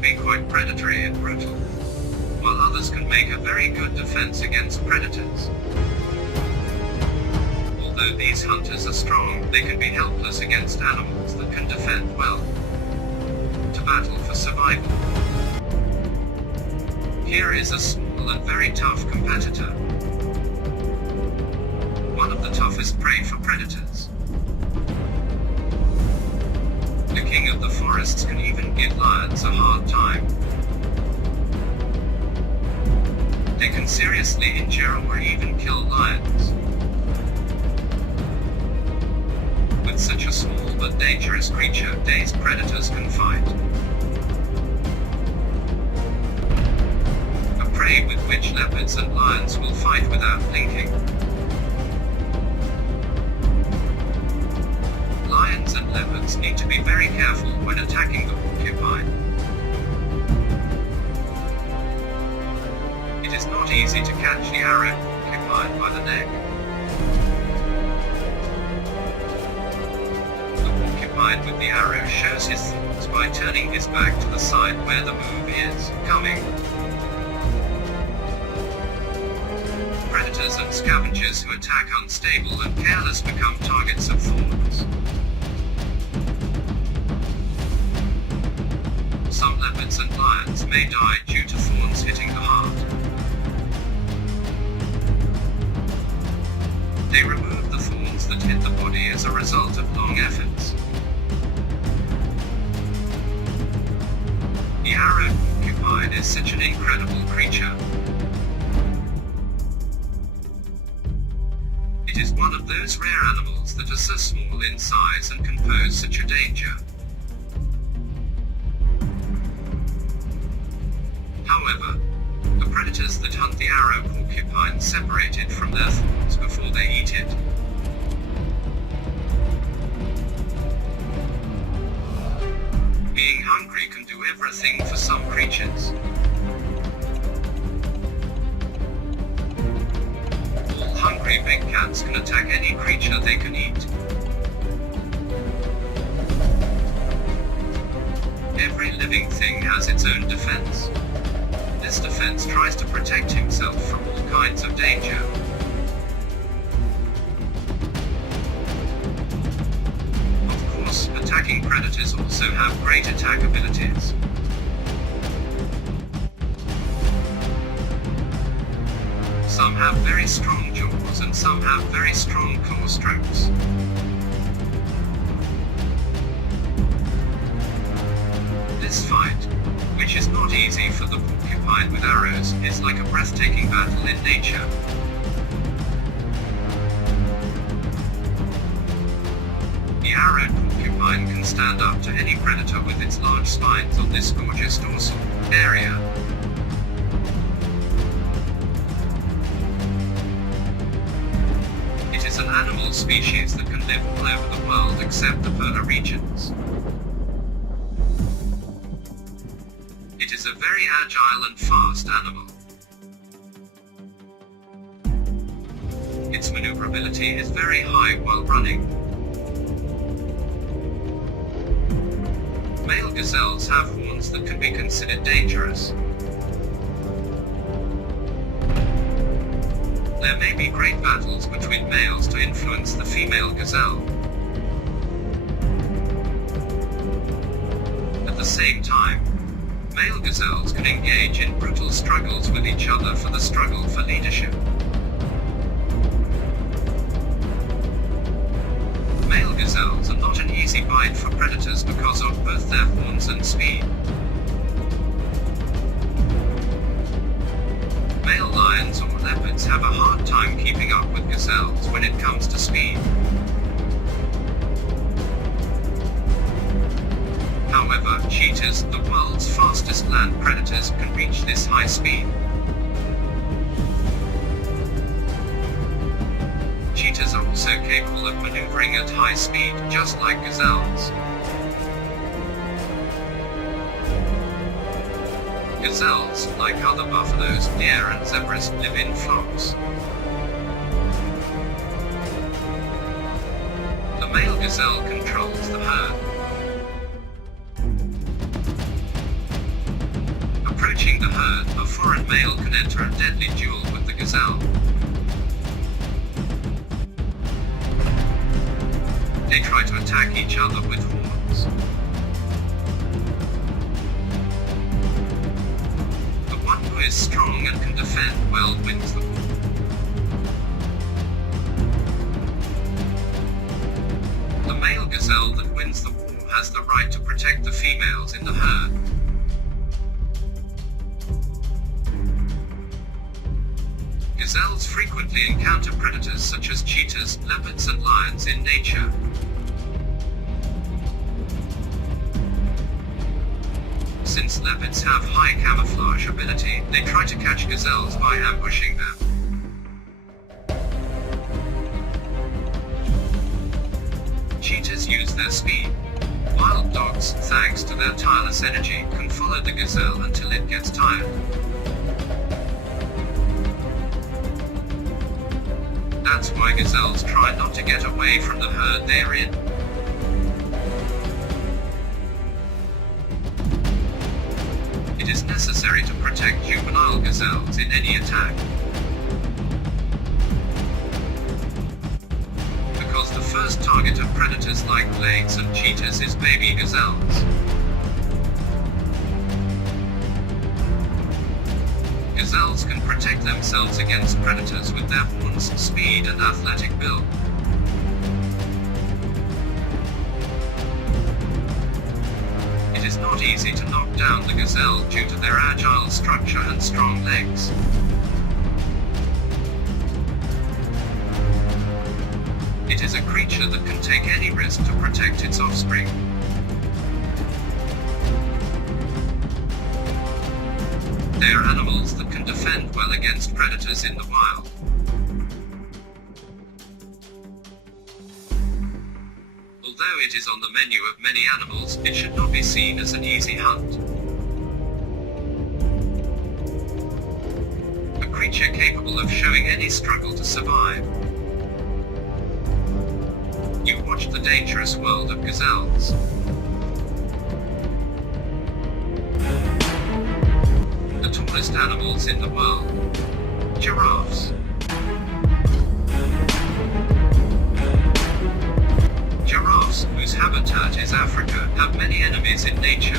can be quite predatory and brutal, while others can make a very good defense against predators. Although these hunters are strong, they can be helpless against animals that can defend well. To battle for survival. Here is a small and very tough competitor. One of the toughest prey for predators. The king of the forests can even give lions a hard time. They can seriously injure or even kill lions. With such a small but dangerous creature, these predators can fight. A prey with which leopards and lions will fight without blinking. Lions and leopards need to be very careful when attacking the porcupine. It is not easy to catch the arrow porcupine by the neck. The porcupine with the arrow shows his thoughts by turning his back to the side where the move is coming. Predators and scavengers who attack unstable and careless become targets of thorns. Some leopards and lions may die due to thorns hitting the heart. They remove the thorns that hit the body as a result of long efforts. The arrowed porcupine is such an incredible creature. It is one of those rare animals that are so small in size and can pose such a danger. However, the predators that hunt the arrow porcupine separate it from their thorns before they eat it. Being hungry can do everything for some creatures. All hungry big cats can attack any creature they can eat. Every living thing has its own defense. This defense tries to protect himself from all kinds of danger. Of course, attacking predators also have great attack abilities. Some have very strong jaws and some have very strong claw strokes. This fight, which is not easy for the porcupine with arrows, is like a breathtaking battle in nature. The arrowed porcupine can stand up to any predator with its large spines on this gorgeous dorsal area. It is an animal species that can live all over the world except the polar regions. It is a very agile and fast animal. Its maneuverability is very high while running. Male gazelles have horns that can be considered dangerous. There may be great battles between males to influence the female gazelle. At the same time, male gazelles can engage in brutal struggles with each other for the struggle for leadership. Male gazelles are not an easy bite for predators because of both their horns and speed. Male lions or leopards have a hard time keeping up with gazelles when it comes to speed. However, cheetahs, the world's fastest land predators, can reach this high speed. Cheetahs are also capable of maneuvering at high speed, just like gazelles. Gazelles, like other buffaloes, deer and zebras, live in flocks. The male gazelle controls the herd. Reaching the herd, a foreign male can enter a deadly duel with the gazelle. They try to attack each other with horns. The one who is strong and can defend well wins the war. The male gazelle that wins the war has the right to protect the females in the herd. Gazelles frequently encounter predators such as cheetahs, leopards, and lions in nature. Since leopards have high camouflage ability, they try to catch gazelles by ambushing them. Cheetahs use their speed. Wild dogs, thanks to their tireless energy, can follow the gazelle until it gets tired. That's why gazelles try not to get away from the herd they're in. It is necessary to protect juvenile gazelles in any attack. Because the first target of predators like blades and cheetahs is baby gazelles. Gazelles can protect themselves against predators with their horns, speed, and athletic build. It is not easy to knock down the gazelle due to their agile structure and strong legs. It is a creature that can take any risk to protect its offspring. They are animals that can defend well against predators in the wild. Although it is on the menu of many animals, it should not be seen as an easy hunt. A creature capable of showing any struggle to survive. You watch the dangerous world of gazelles. The tallest animals in the world. Giraffes. Giraffes, whose habitat is Africa, have many enemies in nature.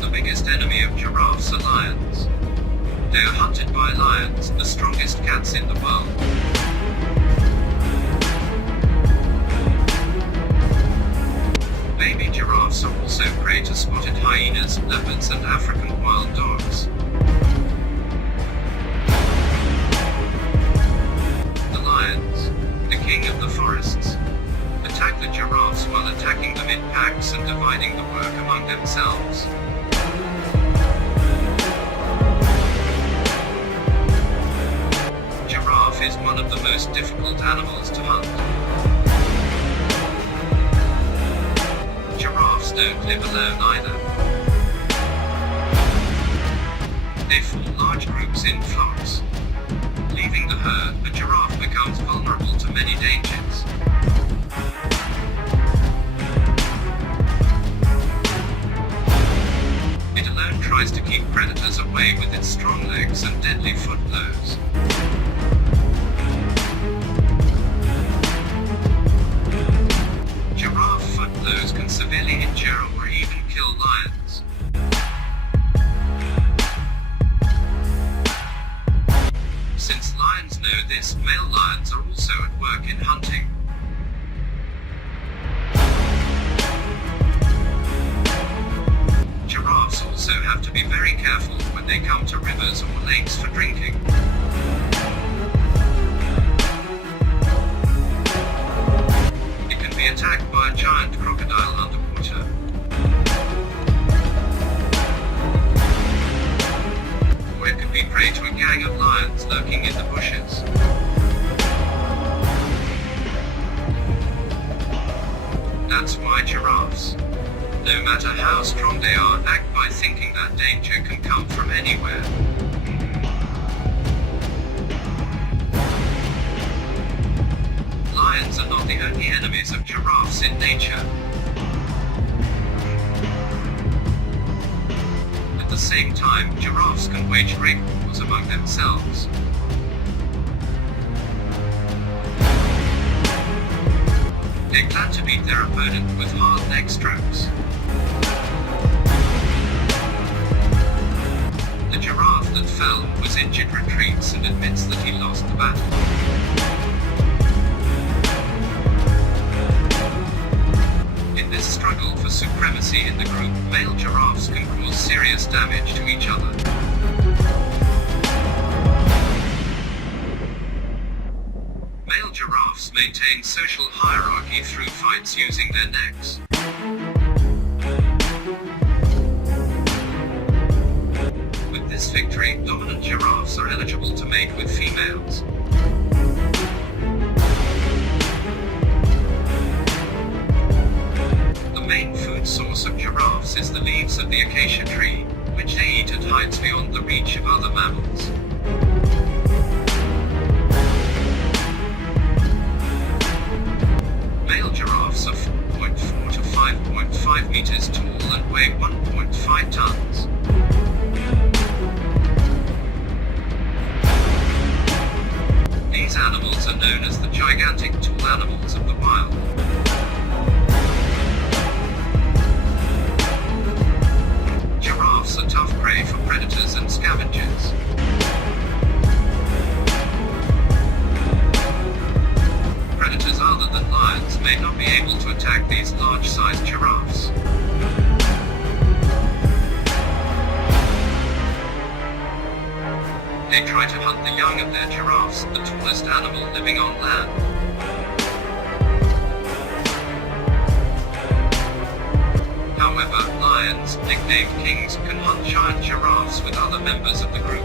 The biggest enemy of giraffes are lions. They are hunted by lions, the strongest cats in the world. Baby giraffes are also prey to spotted hyenas, leopards, and African wild dogs. The lions, the king of the forests, attack the giraffes while attacking them in packs and dividing the work among themselves. Giraffe is one of the most difficult animals to hunt. Giraffes don't live alone either. They form large groups in flocks. Leaving the herd, a giraffe becomes vulnerable to many dangers. It alone tries to keep predators away with its strong legs and deadly foot blows. Giraffe foot blows can severely injure or even kill lions. Since lions know this, male lions are also at work in hunting. Giraffes also have to be very careful when they come to rivers or lakes for drinking. It can be attacked by a giant crocodile underwater. Or it could be prey to a gang of lions lurking in the bushes. That's why giraffes, no matter how strong they are, act by thinking that danger can come from anywhere. Lions are not the only enemies of giraffes in nature. the same time, giraffes can wage great wars among themselves. They plan to beat their opponent with hard neck strokes. The giraffe that fell was injured retreats and admits that he lost the battle. In this struggle for supremacy in the group, male giraffes can cause serious damage to each other. Male giraffes maintain social hierarchy through fights using their necks. With this victory, dominant giraffes are eligible to mate with females. The main food source of giraffes is the leaves of the acacia tree, which they eat at heights beyond the reach of other mammals. Male giraffes are 4.4 to 5.5 meters tall and weigh 1.5 tons. These animals are known as the gigantic tall animals of the wild. Giraffes are tough prey for predators and scavengers. Predators other than lions may not be able to attack these large-sized giraffes. They try to hunt the young of their giraffes, the tallest animal living on land. However, lions, nicknamed kings, can hunt giant giraffes with other members of the group.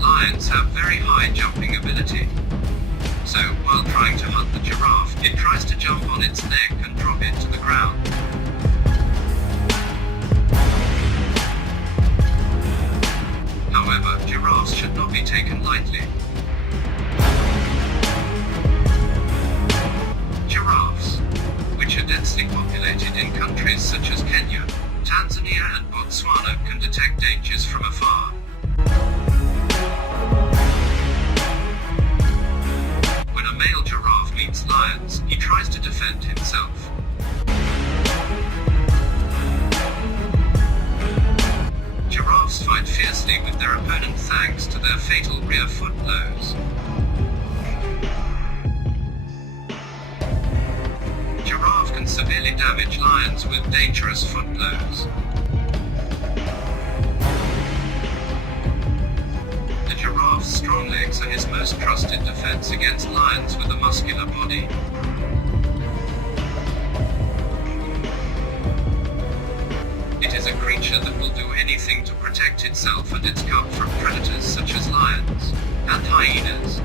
Lions have very high jumping ability. So, while trying to hunt the giraffe, it tries to jump on its neck and drop it to the ground. However, giraffes should not be taken lightly. Giraffes, which are densely populated in countries such as Kenya, Tanzania and Botswana, can detect dangers from afar. When a male giraffe meets lions, he tries to defend himself. Giraffes fight fiercely with their opponent thanks to their fatal rear foot blows. Giraffe can severely damage lions with dangerous foot blows. The giraffe's strong legs are his most trusted defense against lions with a muscular body. It is a creature that will do anything to protect itself and its cub from predators such as lions and hyenas.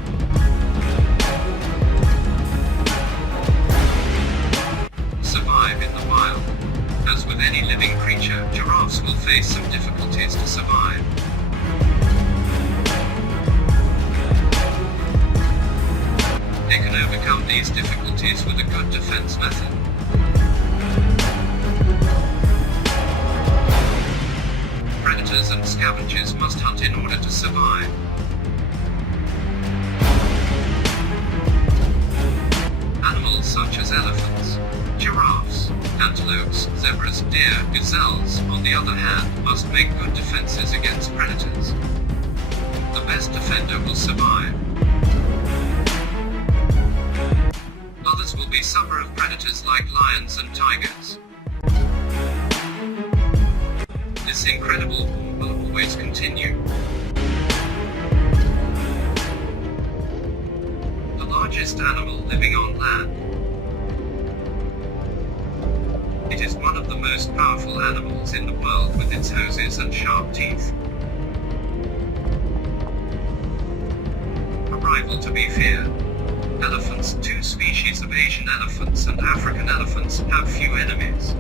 Survive in the wild. As with any living creature, giraffes will face some difficulties to survive. They can overcome these difficulties with a good defense method. Predators and scavengers must hunt in order to survive. Animals such as elephants, giraffes, antelopes, zebras, deer, gazelles, on the other hand, must make good defenses against predators. The best defender will survive. Others will be suffer of predators like lions and tigers. This incredible war will always continue. The largest animal living on land. It is one of the most powerful animals in the world with its hoses and sharp teeth. A rival to be feared. Elephants, two species of Asian elephants and African elephants, have few enemies.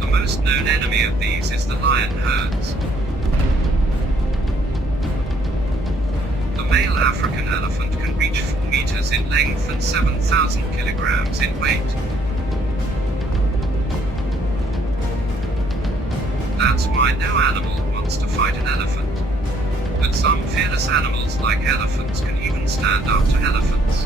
The most known enemy of these is the lion herds. The male African elephant can reach 4 meters meters in length and 7,000 kilograms in weight. That's why no animal wants to fight an elephant. But some fearless animals like elephants can even stand up to elephants.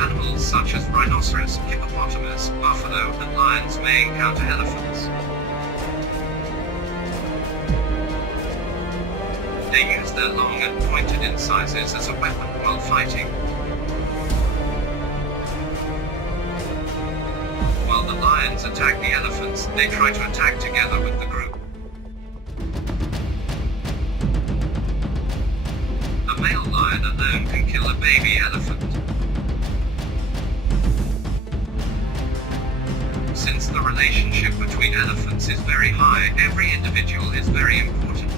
Animals such as rhinoceros, hippopotamus, buffalo, and lions may encounter elephants. They use their long and pointed incisors as a weapon while fighting. While the lions attack the elephants, they try to attack together with the group. A male lion alone can kill a baby elephant. Since the relationship between elephants is very high, every individual is very important.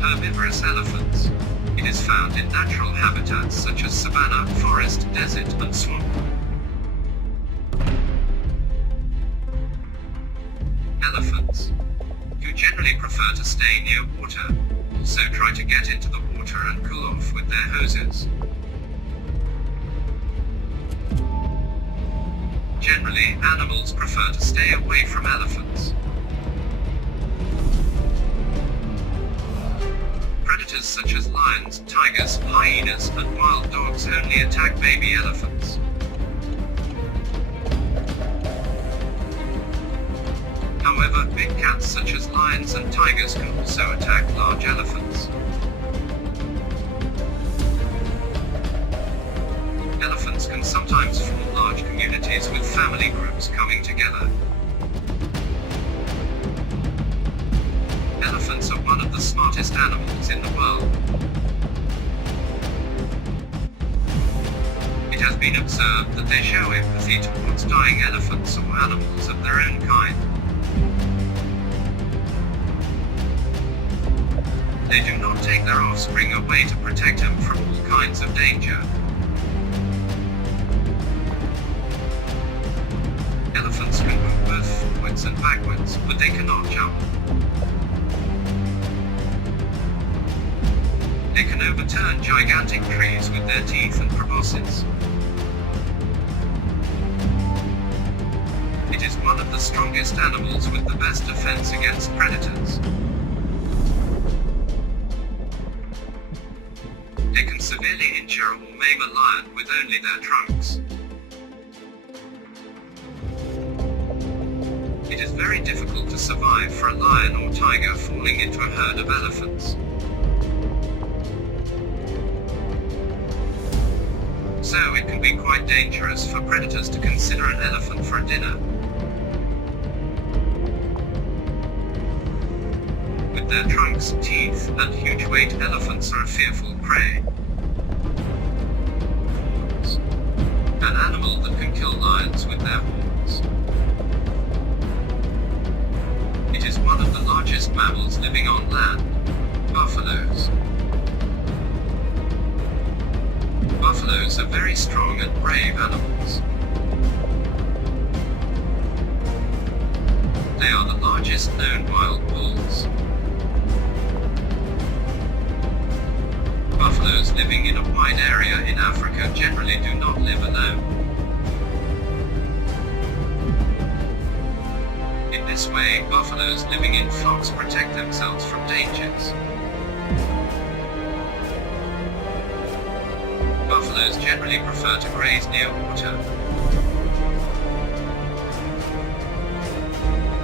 Herbivorous elephants. It is found in natural habitats such as savanna, forest, desert, and swamp. Elephants, who generally prefer to stay near water, also try to get into the water and cool off with their hoses. Generally, animals prefer to stay away from elephants. Predators such as lions, tigers, hyenas, and wild dogs only attack baby elephants. However, big cats such as lions and tigers can also attack large elephants. Elephants can sometimes form large communities with family groups coming together. Elephants are one of the smartest animals in the world. It has been observed that they show empathy towards dying elephants or animals of their own kind. They do not take their offspring away to protect them from all kinds of danger. Elephants can move both forwards and backwards, but they cannot jump. They can overturn gigantic trees with their teeth and proboscis. It is one of the strongest animals with the best defense against predators. They can severely injure or maim a lion with only their trunks. It is very difficult to survive for a lion or tiger falling into a herd of elephants. So it can be quite dangerous for predators to consider an elephant for a dinner. With their trunks, teeth, and huge weight, elephants are a fearful prey. An animal that can kill lions with their horns. It is one of the largest mammals living on land. Buffaloes. Buffaloes are very strong and brave animals. They are the largest known wild bulls. Buffaloes living in a wide area in Africa generally do not live alone. In this way, buffaloes living in flocks protect themselves from dangers. Buffaloes generally prefer to graze near water.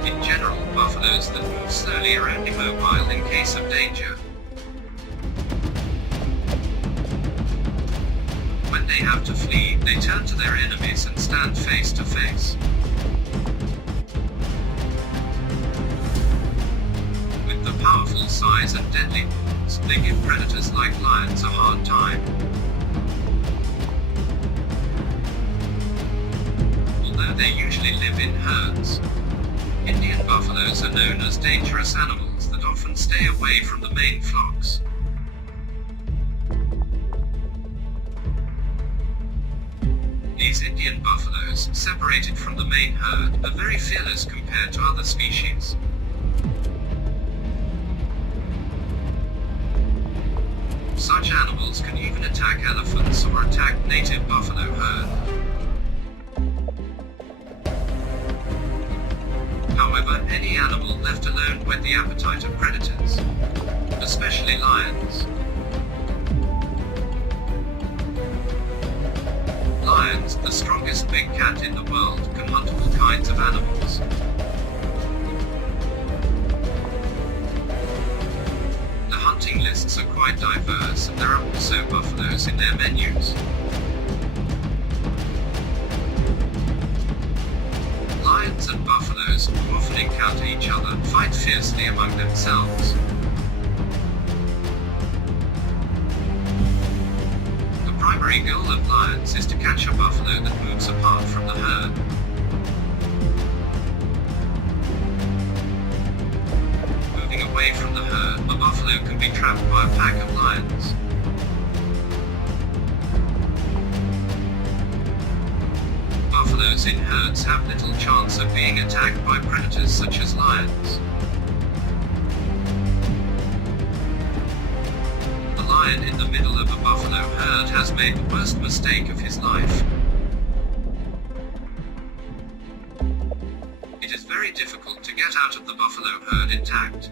In general, buffaloes that move slowly are only mobile in case of danger. When they have to flee, they turn to their enemies and stand face to face. With the powerful size and deadly horns, they give predators like lions a hard time. Although they usually live in herds, Indian buffaloes are known as dangerous animals that often stay away from the main flocks. These Indian buffaloes, separated from the main herd, are very fearless compared to other species. Such animals can even attack elephants or attack native buffalo herd. However, any animal left alone whet the appetite of predators, especially lions. Lions, the strongest big cat in the world, can hunt all kinds of animals. The hunting lists are quite diverse, and there are also buffaloes in their menus. Lions and buffaloes, who often encounter each other, fight fiercely among themselves. The primary goal of lions is to catch a buffalo that moves apart from the herd. Moving away from the herd, a buffalo can be trapped by a pack of lions. Buffaloes in herds have little chance of being attacked by predators such as lions. The lion in the middle of a buffalo herd has made the worst mistake of his life. It is very difficult to get out of the buffalo herd intact.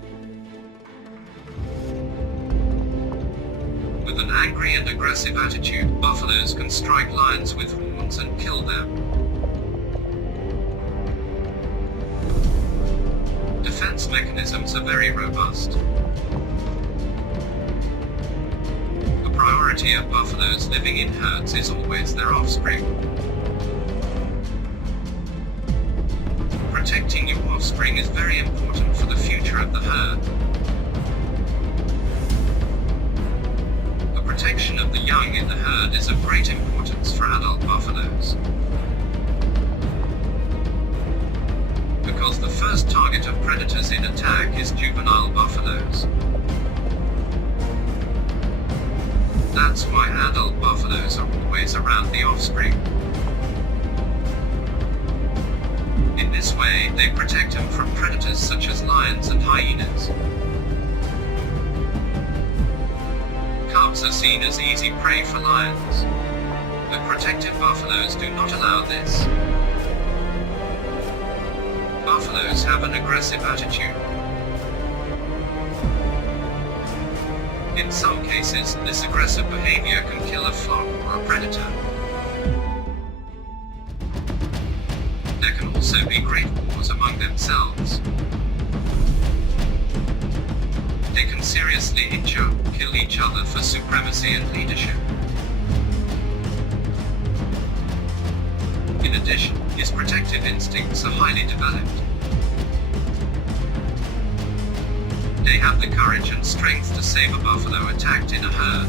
With an angry and aggressive attitude, buffaloes can strike lions with horns and kill them. Defense mechanisms are very robust. The priority of buffaloes living in herds is always their offspring. Protecting your offspring is very important for the future of the herd. The protection of the young in the herd is of great importance for adult buffaloes. Because the first target of predators in attack is juvenile buffaloes. That's why adult buffaloes are always around the offspring. In this way, they protect them from predators such as lions and hyenas. Cubs are seen as easy prey for lions, but protected buffaloes do not allow this. Buffaloes have an aggressive attitude. In some cases, this aggressive behavior can kill a flock or a predator. There can also be great wars among themselves. They can seriously injure, kill each other for supremacy and leadership. In addition, his protective instincts are highly developed. They have the courage and strength to save a buffalo attacked in a herd.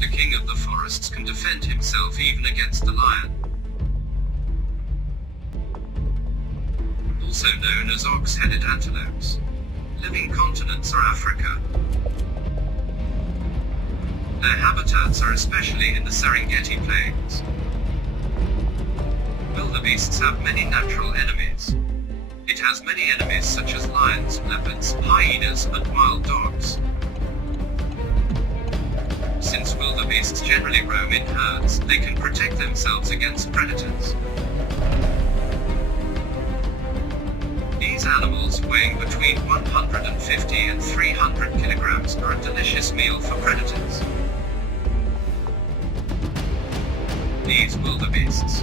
The king of the forests can defend himself even against the lion. Also known as ox-headed antelopes. Living continents are Africa. Their habitats are especially in the Serengeti plains. Wildebeests have many natural enemies. It has many enemies such as lions, leopards, hyenas, and wild dogs. Since wildebeests generally roam in herds, they can protect themselves against predators. These animals, weighing between 150 and 300 kilograms, are a delicious meal for predators. These wildebeests,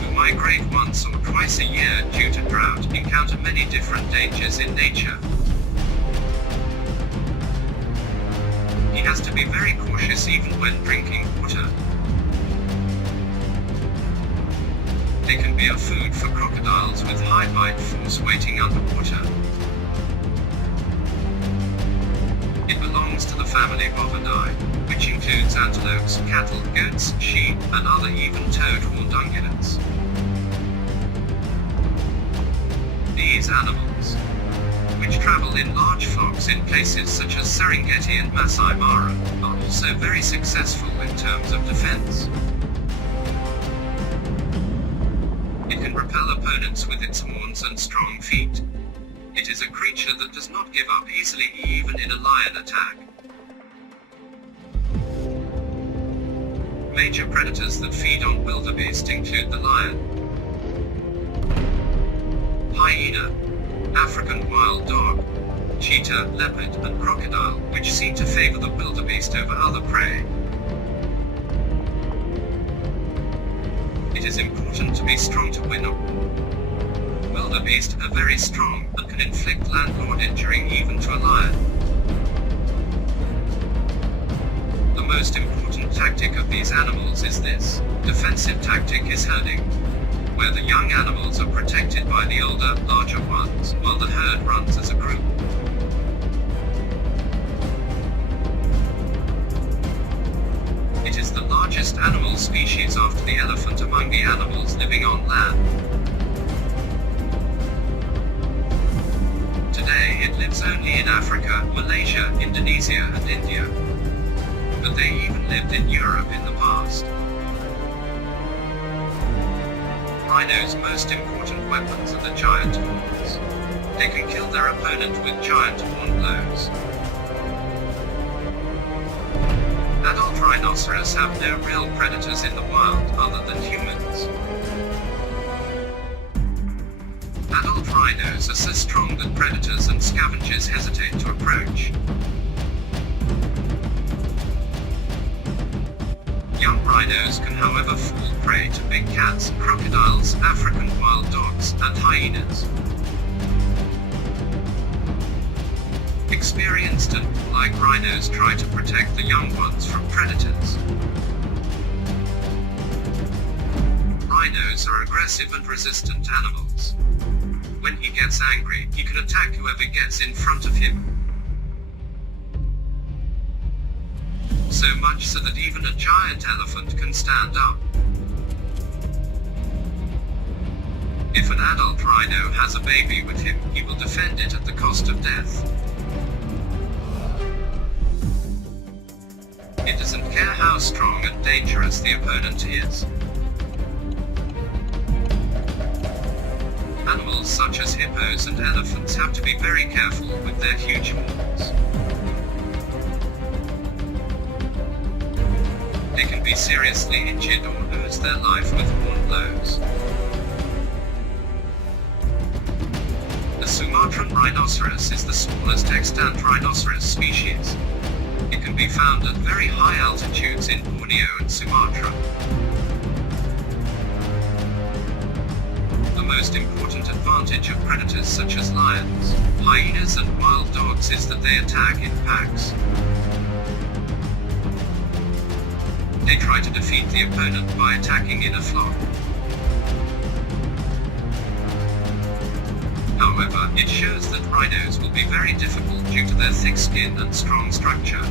who migrate once or twice a year due to drought, encounter many different dangers in nature. He has to be very cautious even when drinking water. They can be a food for crocodiles with high bite force waiting underwater. It belongs to the family Bovidae, which includes antelopes, cattle, goats, sheep, and other even-toed horned ungulates. These animals, which travel in large flocks in places such as Serengeti and Masai Mara, are also very successful in terms of defense. It can repel opponents with its horns and strong feet. It is a creature that does not give up easily even in a lion attack. Major predators that feed on wildebeest include the lion, hyena, African wild dog, cheetah, leopard, and crocodile, which seem to favor the wildebeest over other prey. It is important to be strong to win a war. Wildebeest are very strong and can inflict landlord injury even to a lion. The most important tactic of these animals is this. Defensive tactic is herding, where the young animals are protected by the older, larger ones, while the herd runs as a group. It is the largest animal species after the elephant among the animals living on land. Today it lives only in Africa, Malaysia, Indonesia and India. But they even lived in Europe in the past. Rhinos' most important weapons are the giant horns. They can kill their opponent with giant horn blows. Adult rhinoceros have no real predators in the wild other than humans. Adult rhinos are so strong that predators and scavengers hesitate to approach. Young rhinos can however fall prey to big cats, crocodiles, African wild dogs, and hyenas. Experienced and warlike rhinos try to protect the young ones from predators. Rhinos are aggressive and resistant animals. When he gets angry, he can attack whoever gets in front of him. So much so that even a giant elephant can stand up. If an adult rhino has a baby with him, he will defend it at the cost of death. It doesn't care how strong and dangerous the opponent is. Animals such as hippos and elephants have to be very careful with their huge horns. They can be seriously injured or lose their life with horn blows. The Sumatran rhinoceros is the smallest extant rhinoceros species. It can be found at very high altitudes in Borneo and Sumatra. The most important advantage of predators such as lions, hyenas and wild dogs is that they attack in packs. They try to defeat the opponent by attacking in a flock. However, it shows that rhinos will be very difficult due to their thick skin and strong structure.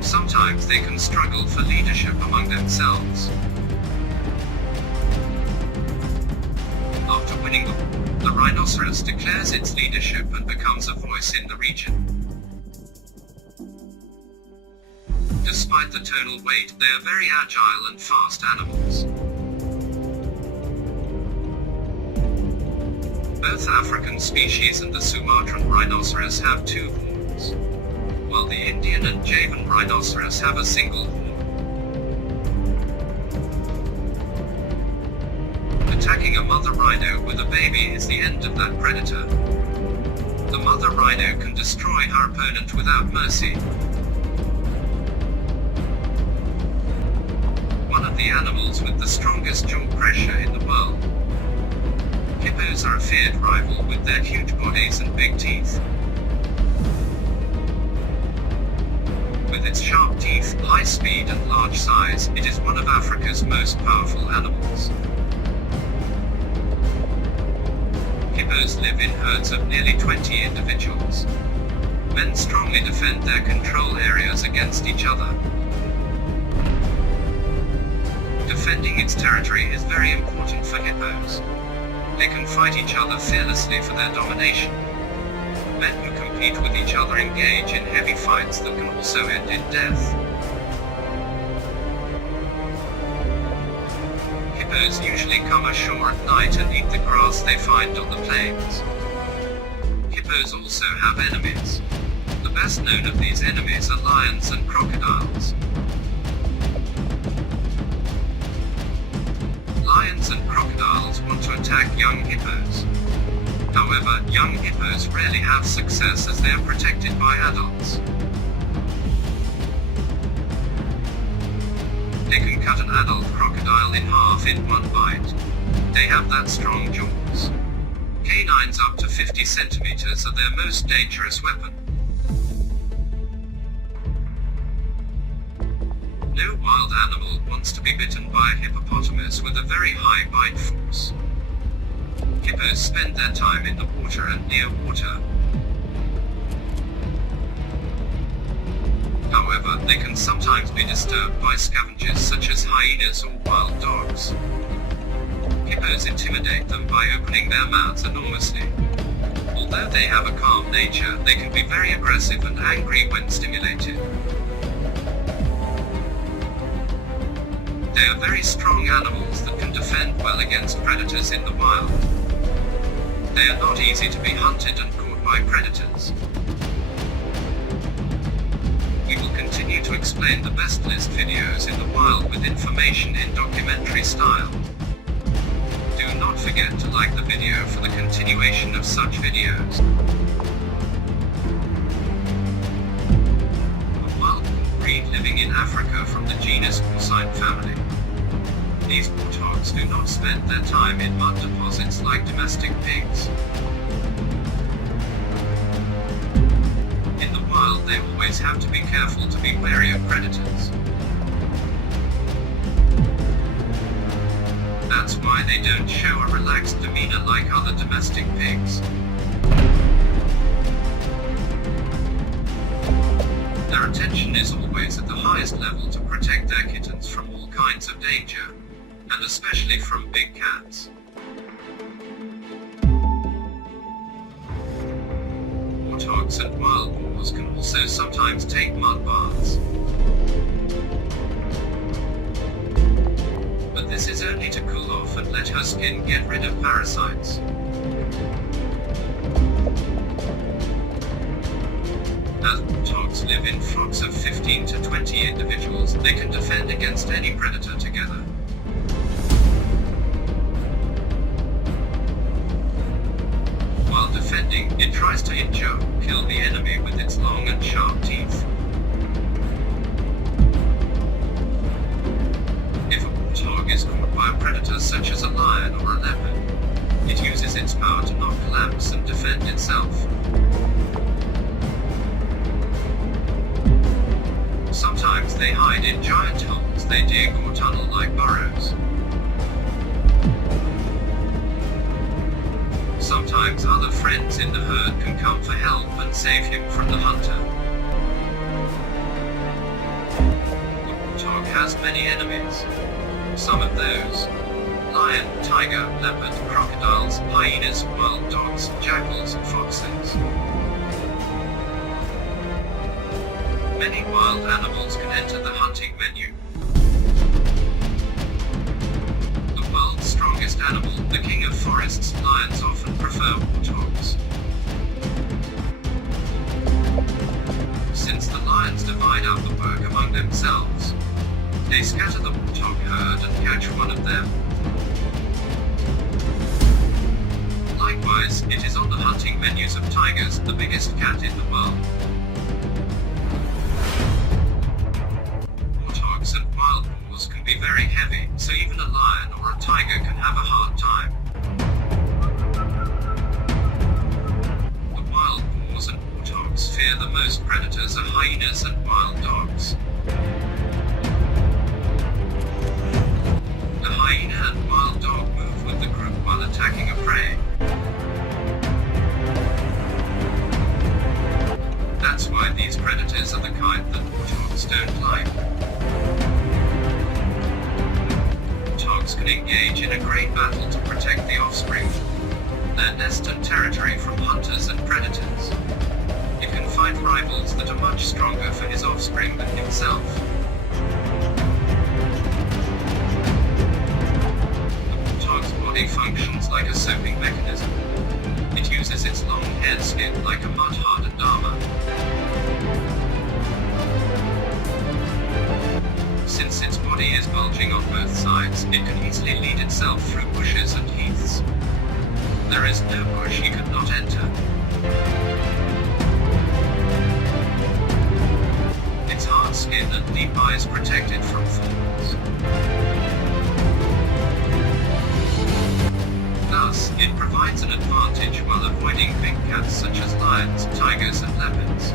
Sometimes they can struggle for leadership among themselves. After winning the war, the rhinoceros declares its leadership and becomes a voice in the region. Despite the tonal weight, they are very agile and fast animals. Both African species and the Sumatran rhinoceros have two horns, while the Indian and Javan rhinoceros have a single horn. Attacking a mother rhino with a baby is the end of that predator. The mother rhino can destroy her opponent without mercy. One of the animals with the strongest jaw pressure in the world. Hippos are a feared rival with their huge bodies and big teeth. With its sharp teeth, high speed and large size, it is one of Africa's most powerful animals. Hippos live in herds of nearly 20 individuals. Men strongly defend their control areas against each other. Defending its territory is very important for hippos. They can fight each other fearlessly for their domination. Men who compete with each other engage in heavy fights that can also end in death. Hippos usually come ashore at night and eat the grass they find on the plains. Hippos also have enemies. The best known of these enemies are lions and crocodiles. Lions and crocodiles want to attack young hippos. However, young hippos rarely have success as they are protected by adults. They can cut an adult crocodile in half in one bite. They have that strong jaws. Canines up to 50 centimeters are their most dangerous weapon. No wild animal wants to be bitten by a hippopotamus with a very high bite force. Hippos spend their time in the water and near water. However, they can sometimes be disturbed by scavengers such as hyenas or wild dogs. Hippos intimidate them by opening their mouths enormously. Although they have a calm nature, they can be very aggressive and angry when stimulated. They are very strong animals that can defend well against predators in the wild. They are not easy to be hunted and caught by predators. We will continue to explain the best list videos in the wild with information in documentary style. Do not forget to like the video for the continuation of such videos. A wild boar breed living in Africa from the genus Porcine family. These warthogs do not spend their time in mud deposits like domestic pigs. In the wild, they always have to be careful to be wary of predators. That's why they don't show a relaxed demeanor like other domestic pigs. Their attention is always at the highest level to protect their kittens from all kinds of danger, and especially from big cats. Warthogs and wild boars can also sometimes take mud baths. But this is only to cool off and let her skin get rid of parasites. As warthogs live in flocks of 15 to 20 individuals, they can defend against any predator together. While defending, it tries to injure or kill the enemy with its long and sharp teeth. If a warthog is caught by a predator such as a lion or a leopard, it uses its power to knock collapse and defend itself. Sometimes they hide in giant holes they dig or tunnel like burrows. Sometimes other friends in the herd can come for help and save him from the hunter. The warthog has many enemies. Some of those: lion, tiger, leopard, crocodiles, hyenas, wild dogs, jackals, foxes. Many wild animals can enter the hunting menu. The world's strongest animal, the king of forests, lions often prefer warthogs. Since the lions divide up the work among themselves, they scatter the warthog herd and catch one of them. Likewise, it is on the hunting menus of tigers, the biggest cat in the world. Warthogs and wild boars can be very heavy, so even a lion or a tiger can have a hard time. The wild boars and warthogs fear the most predators are hyenas and wild dogs. The hyena and wild dog move with the group while attacking a prey. That's why these predators are the kind that warthogs don't like. Warthogs can engage in a great battle to protect the offspring, their nest and territory from hunters and predators. It can fight rivals that are much stronger for his offspring than himself. body functions like a soaping mechanism. It uses its long head skin like a mud-hardened armor. Since its body is bulging on both sides, it can easily lead itself through bushes and heaths. There is no bush he could not enter. Its hard skin and deep eyes protect it from thorns. Thus, it provides an advantage while avoiding big cats such as lions, tigers and leopards.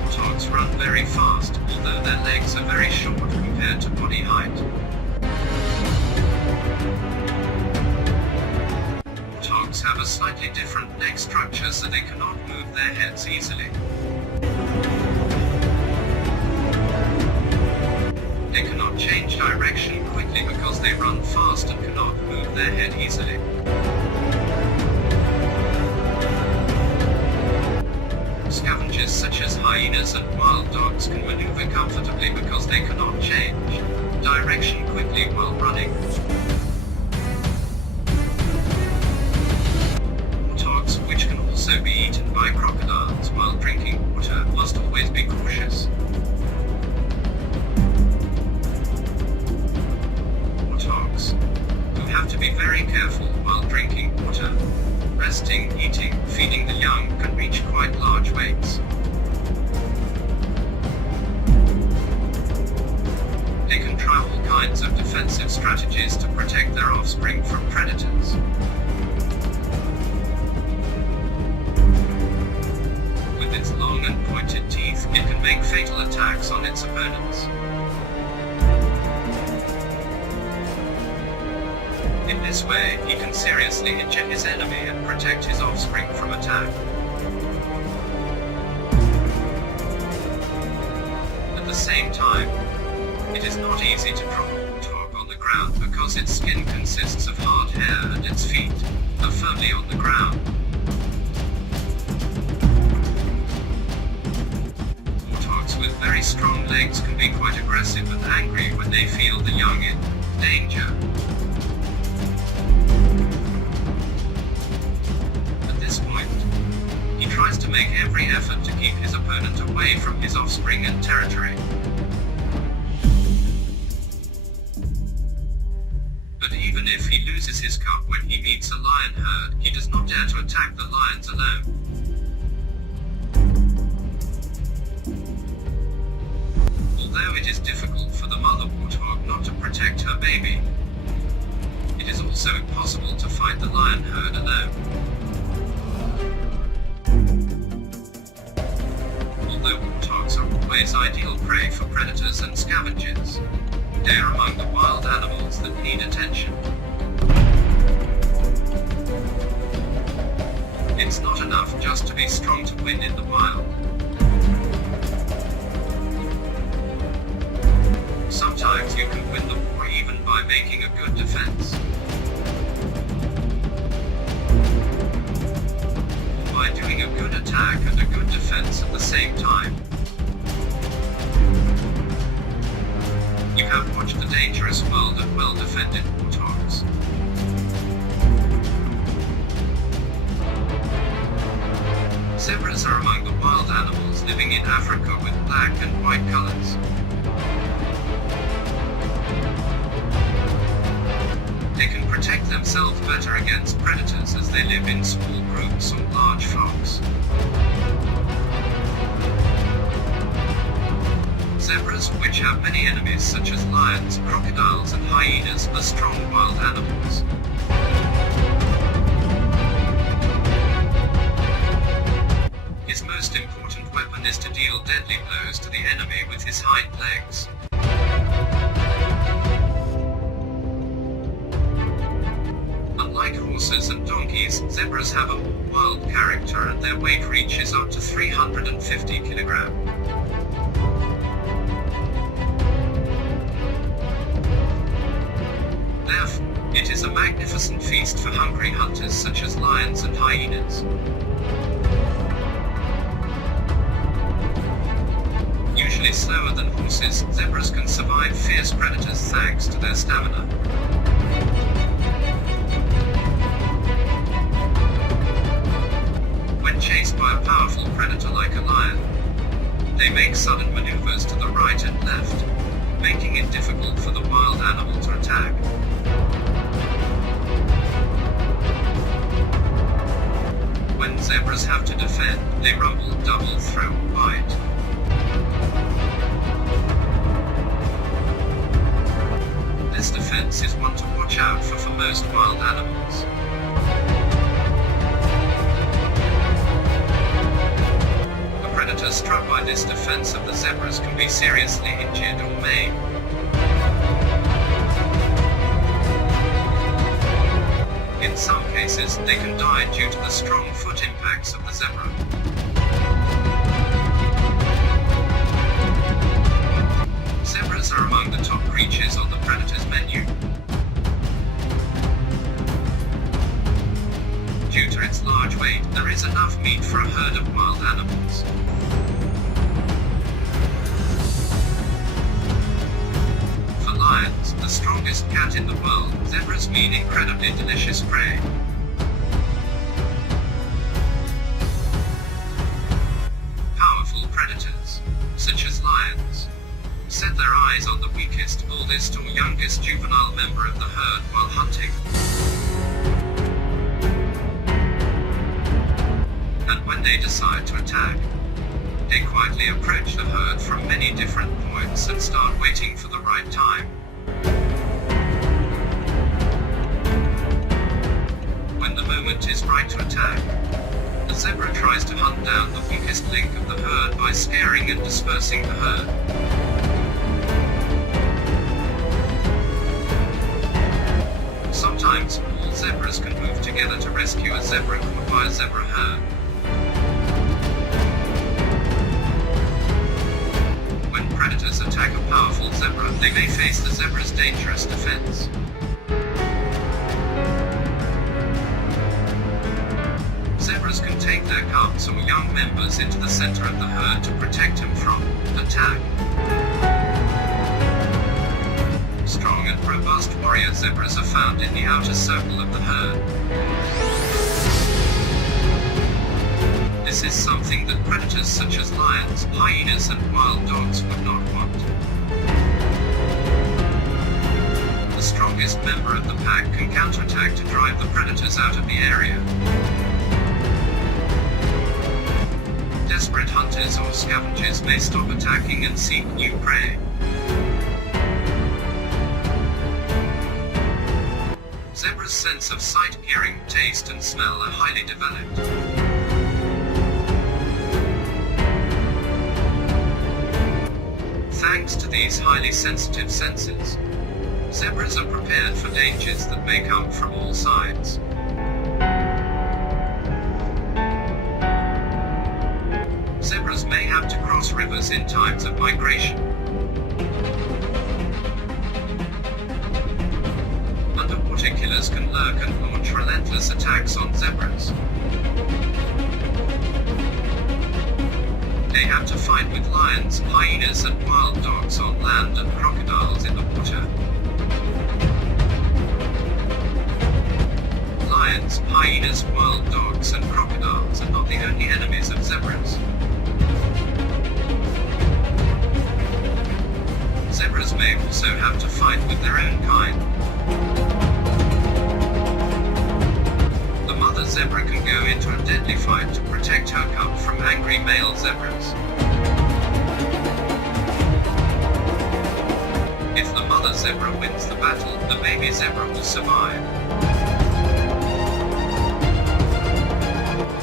Warthogs run very fast, although their legs are very short compared to body height. Warthogs have a slightly different neck structure, so they cannot move their heads easily. They cannot change direction quickly because they run fast and cannot move their head easily. Scavengers such as hyenas and wild dogs can maneuver comfortably because they cannot change direction quickly while running. Warthogs, which can also be eaten by crocodiles while drinking water, must always be cautious. Warthogs, who have to be very careful while drinking water, resting, eating, feeding the young, can reach quite large weights. They can try all kinds of defensive strategies to protect their offspring from predators. With its long and pointed teeth, it can make fatal attacks on its opponents. In this way, he can seriously injure his enemy and protect his offspring from attack. At the same time, it is not easy to drop a warthog on the ground because its skin consists of hard hair and its feet are firmly on the ground. Warthogs with very strong legs can be quite aggressive and angry when they feel the young in danger. He tries to make every effort to keep his opponent away from his offspring and territory. But even if he loses his cub when he meets a lion herd, he does not dare to attack the lions alone. Although it is difficult for the mother warthog not to protect her baby, it is also impossible to fight the lion herd alone. Although warthogs are always ideal prey for predators and scavengers, they are among the wild animals that need attention. It's not enough just to be strong to win in the wild. Sometimes you can win the war even by making a good defense. By doing a good attack and a good defense at the same time. You have watched the dangerous world of well-defended warthogs. Zebras are among the wild animals living in Africa with black and white colors. They can protect themselves better against predators as they live in small groups or large flocks. Zebras, which have many enemies such as lions, crocodiles and hyenas, are strong wild animals. His most important weapon is to deal deadly blows to the enemy with his hind legs. Unlike horses and donkeys, zebras have a more wild character and their weight reaches up to 350 kilograms. Therefore, it is a magnificent feast for hungry hunters such as lions and hyenas. Usually Relatively slower than horses, zebras can survive fierce predators thanks to their stamina. When chased by a powerful predator like a lion, they make sudden maneuvers to the right and left, making it difficult for the wild animal to attack. When zebras have to defend, they rumble, double, throw, bite. This defense is one to watch out for most wild animals. A predator struck by this defense of the zebras can be seriously injured or maimed. In some cases, they can die due to the strong foot impacts of the zebra. Zebras are among the top creatures on the predator's menu. Due to its large weight, there is enough meat for a herd of wild animals. For lions, the strongest cat in the world, zebras mean incredibly delicious prey. Powerful predators, such as lions, set their eyes on the weakest, oldest or youngest juvenile member of the herd while hunting. And when they decide to attack, they quietly approach the herd from many different points and start waiting for the right time. When the moment is right to attack, the zebra tries to hunt down the weakest link of the herd by scaring and dispersing the herd. Sometimes, all zebras can move together to rescue a zebra caught by a zebra herd. When predators attack a powerful zebra, they may face the zebra's dangerous defense. Zebras can take their cubs or young members into the center of the herd to protect them from attack. Strong and robust warrior zebras are found in the outer circle of the herd. This is something that predators such as lions, hyenas and wild dogs would not want. The strongest member of the pack can counterattack to drive the predators out of the area. Desperate hunters or scavengers may stop attacking and seek new prey. Zebra's sense of sight, hearing, taste and smell are highly developed. Thanks to these highly sensitive senses, zebras are prepared for dangers that may come from all sides. Zebras may have to cross rivers in times of migration. Underwater killers can lurk and launch relentless attacks on zebras. They have to fight with lions, hyenas and wild dogs on land and crocodiles in the water. Lions, hyenas, wild dogs and crocodiles are not the only enemies of zebras. Zebras may also have to fight with their own kind. The mother zebra can go into a deadly fight to protect her cub from angry male zebras. If the mother zebra wins the battle, the baby zebra will survive.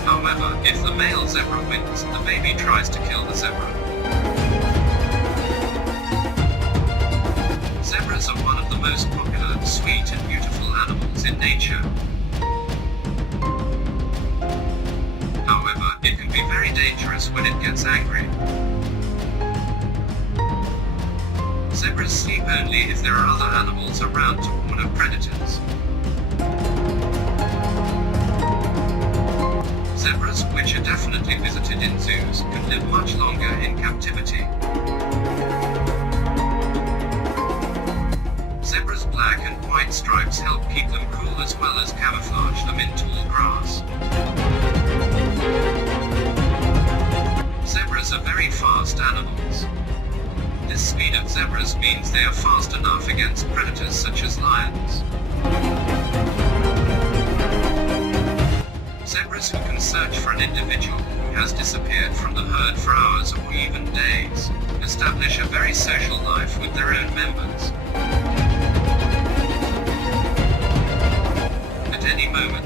However, if the male zebra wins, the baby tries to kill the zebra. Zebras are one of the most popular, sweet and beautiful animals in nature. However, it can be very dangerous when it gets angry. Zebras sleep only if there are other animals around to warn of predators. Zebras, which are definitely visited in zoos, can live much longer in captivity. Zebras' black and white stripes help keep them cool as well as camouflage them in tall grass. Zebras are very fast animals. This speed of zebras means they are fast enough against predators such as lions. Zebras who can search for an individual who has disappeared from the herd for hours or even days, establish a very social life with their own members. At any moment,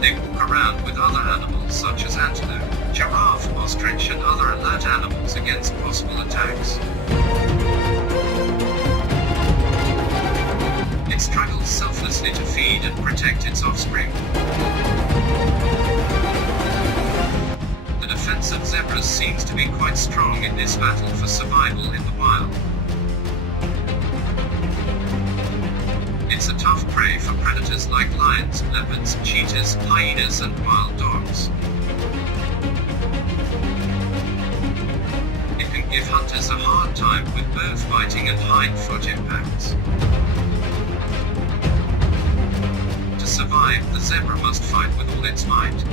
they walk around with other animals such as antelope, giraffe, ostrich and other alert animals against possible attacks. It struggles selflessly to feed and protect its offspring. The defense of zebras seems to be quite strong in this battle for survival in the wild. It's a tough prey for predators like lions, leopards, cheetahs, hyenas and wild dogs. It can give hunters a hard time with both biting and hind-foot impacts. To survive, the zebra must fight with all its might.